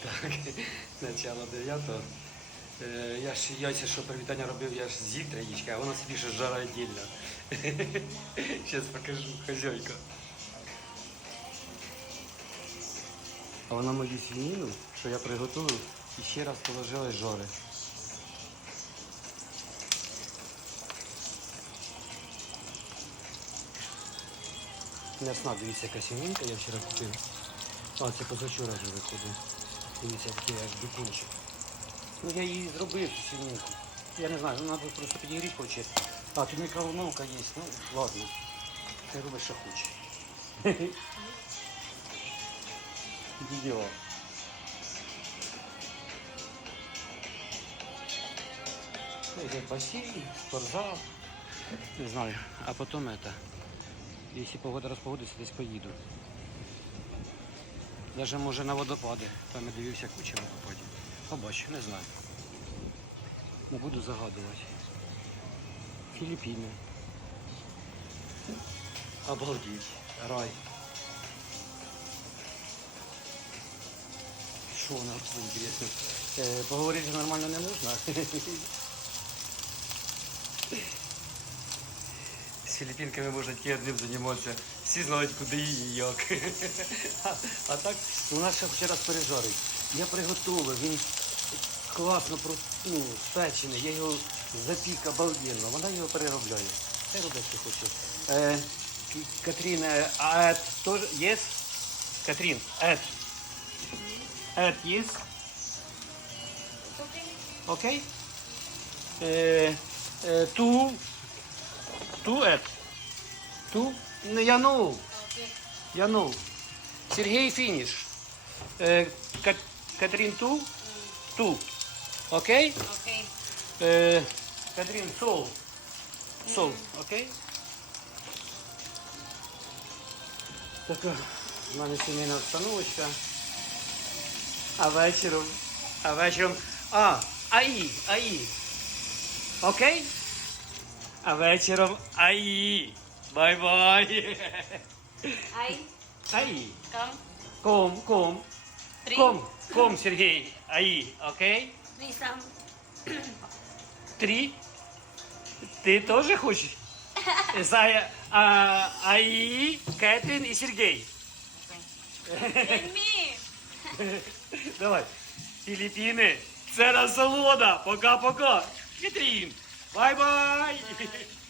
Так, начало 9 Е, Я ж яйця, що привітання робив, я ж з'їв яєчка, а вона собі ще жара віддільно. Зараз покажу, хазяйка. А вона мою свинину, що я приготував, і ще раз положила жори. М'ясна, дивіться, яка свининка я вчора купив. А, це позавчора вже виходить. Дивіться, такий аж бікунчик. Ну я її зробив цю свининку. Я не знаю, ну треба просто підігріти хоче. А, тут мікроволновка є, ну ладно. Хай робить, що хоче. Діло. Є басейн, спортзал. Не знаю. А потім это. Якщо погода розпогодиться, десь поїду. Даже може на водопади. Там я дивився куча водопадів. Побачу, не знаю. Не буду загадувати. Філіппіни. Обалдеть. Рай. Що у нас інтересно? Е, поговорити нормально не можна. З філіппінками можна тільки одним займатися. Всі знають, куди і як. А, а так, у нас ще вчора пережарить. Я приготував, він класно ну, спечений, я його запік обалденно, вона його переробляє. Хай робить, що хоче. Е, К- Катрін, е, а ет теж є? Катрін, ет. Ет є? Окей? Е, е, ту, ту ет. Ту? Не, я ну. Я ну. Сергій фініш. Е, Кат- Катрін ту? Ту. Окей? Окей. Е, Катрін сол. Сол, окей? Така в мене сімейна обстановочка. А вечором. А вечором. А, АІ, АІ. Окей? А вечором АІ. Бай-бай. Ай, АІ. кам, Ком, ком. три, Ком, ком, Сергій. АІ, окей? три сам. Три. Ты тоже хочешь? Зая, а, АИ, Кэтрин и Сергей. Мі. Давай. Филиппины. Це насолода. Пока-пока. Кэтрин. バイバイ。